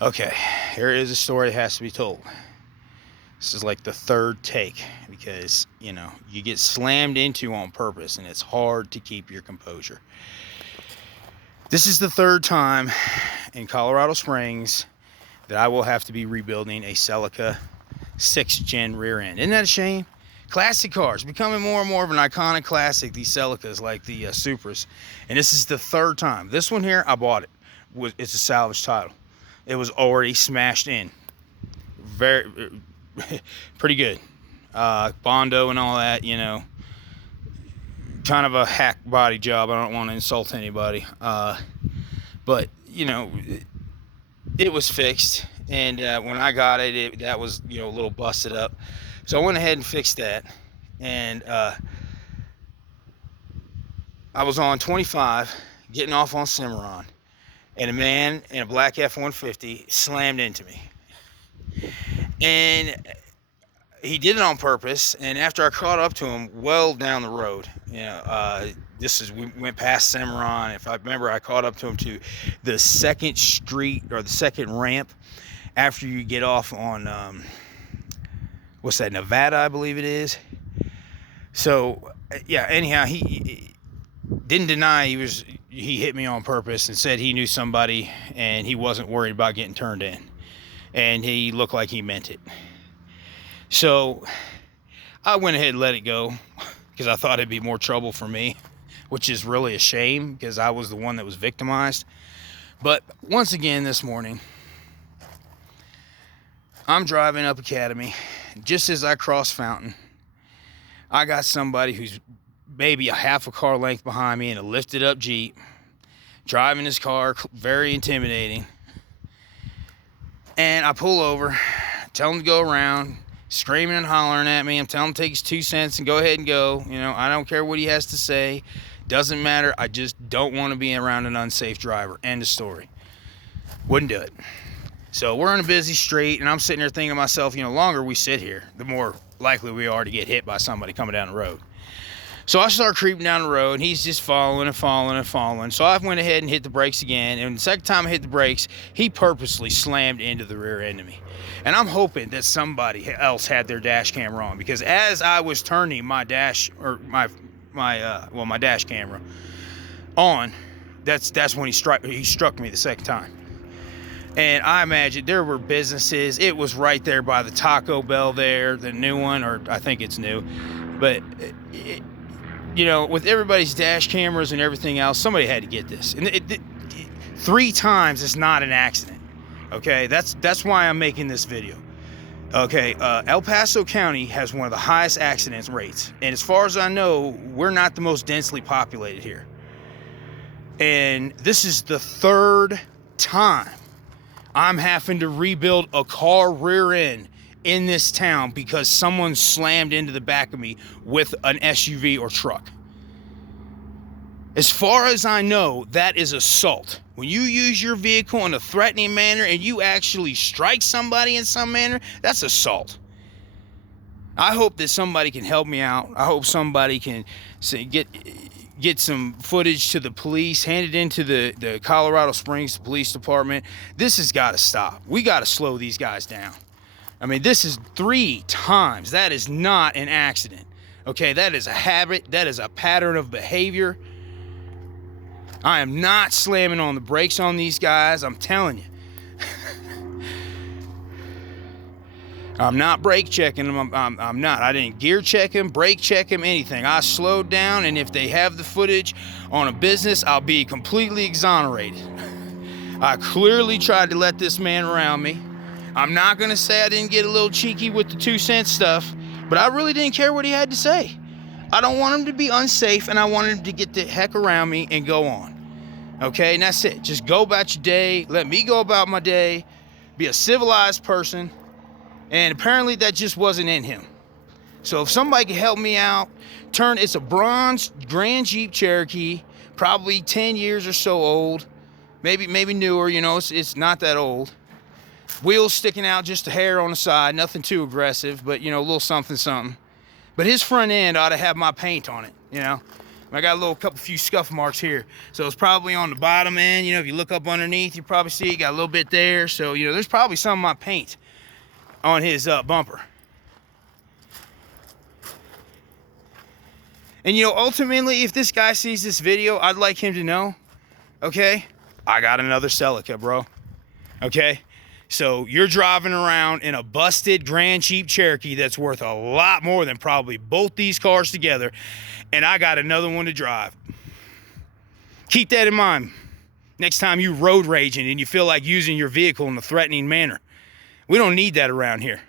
Okay, here is a story that has to be told. This is like the third take because, you get slammed into on purpose and it's hard to keep your composure. This is the third time in Colorado Springs that I will have to be rebuilding a Celica 6th gen rear end. Isn't that a shame? Classic cars becoming more and more of an iconic classic, these Celicas like the Supras. And this is the third time. This one here, I bought it. It's a salvage title. It was already smashed in. Very, pretty good. Bondo and all that, kind of a hack body job. I don't want to insult anybody. But, it was fixed. And when I got it, that was, a little busted up. So I went ahead and fixed that. And I was on 25, getting off on Cimarron. And a man in a black F-150 slammed into me. And he did it on purpose. And after I caught up to him, well down the road, we went past Cimarron. If I remember, I caught up to him to the 2nd Street or the 2nd ramp after you get off on, what's that, Nevada, I believe it is. So, yeah, anyhow, he didn't deny he hit me on purpose and said he knew somebody and he wasn't worried about getting turned in. And he looked like he meant it. So I went ahead and let it go because I thought it'd be more trouble for me, which is really a shame because I was the one that was victimized. But once again this morning, I'm driving up Academy. Just as I cross Fountain, I got somebody who's maybe a half a car length behind me in a lifted up Jeep, driving his car, very intimidating. And I pull over, tell him to go around, screaming and hollering at me. I'm telling him to take his 2 cents and go ahead and go. I don't care what he has to say. Doesn't matter. I just don't want to be around an unsafe driver. End of story. Wouldn't do it. So we're on a busy street, and I'm sitting there thinking to myself, the longer we sit here, the more likely we are to get hit by somebody coming down the road. So I start creeping down the road, and he's just following. So I went ahead and hit the brakes again, and the second time I hit the brakes, he purposely slammed into the rear end of me. And I'm hoping that somebody else had their dash camera on, because as I was turning my dash camera on, that's when he struck me the second time. And I imagine there were businesses. It was right there by the Taco Bell there, the new one, or I think it's new. But, with everybody's dash cameras and everything else, somebody had to get this. And 3 times is not an accident. Okay, that's why I'm making this video. Okay, El Paso County has one of the highest accident rates. And as far as I know, we're not the most densely populated here. And this is the 3rd time I'm having to rebuild a car rear end in this town because someone slammed into the back of me with an SUV or truck. As far as I know, that is assault. When you use your vehicle in a threatening manner and you actually strike somebody in some manner, that's assault. I hope that somebody can help me out. I hope somebody can get some footage to the police, hand it into the Colorado Springs Police Department. This has got to stop. We got to slow these guys down. I mean, this is 3 times. That is not an accident. Okay, that is a habit. That is a pattern of behavior. I am not slamming on the brakes on these guys. I'm telling you. I'm not brake checking them. I'm not. I didn't gear check them, brake check them, anything. I slowed down, and if they have the footage on a business, I'll be completely exonerated. I clearly tried to let this man around me. I'm not going to say I didn't get a little cheeky with the 2 cent stuff, but I really didn't care what he had to say. I don't want him to be unsafe, and I want him to get the heck around me and go on. Okay, and that's it. Just go about your day. Let me go about my day. Be a civilized person. And apparently that just wasn't in him. So if somebody can help me out, it's a bronze Grand Jeep Cherokee, probably 10 years or so old. Maybe newer, it's not that old. Wheels sticking out, just a hair on the side, nothing too aggressive, but a little something. But his front end ought to have my paint on it, I got a little few scuff marks here. So it's probably on the bottom end. You know, if you look up underneath, you probably see got a little bit there. So, you know, there's probably some of my paint on his bumper. And, you know, ultimately, if this guy sees this video, I'd like him to know, okay, I got another Celica, bro. Okay? So you're driving around in a busted Grand Jeep Cherokee that's worth a lot more than probably both these cars together, and I got another one to drive. Keep that in mind next time you road raging and you feel like using your vehicle in a threatening manner. We don't need that around here.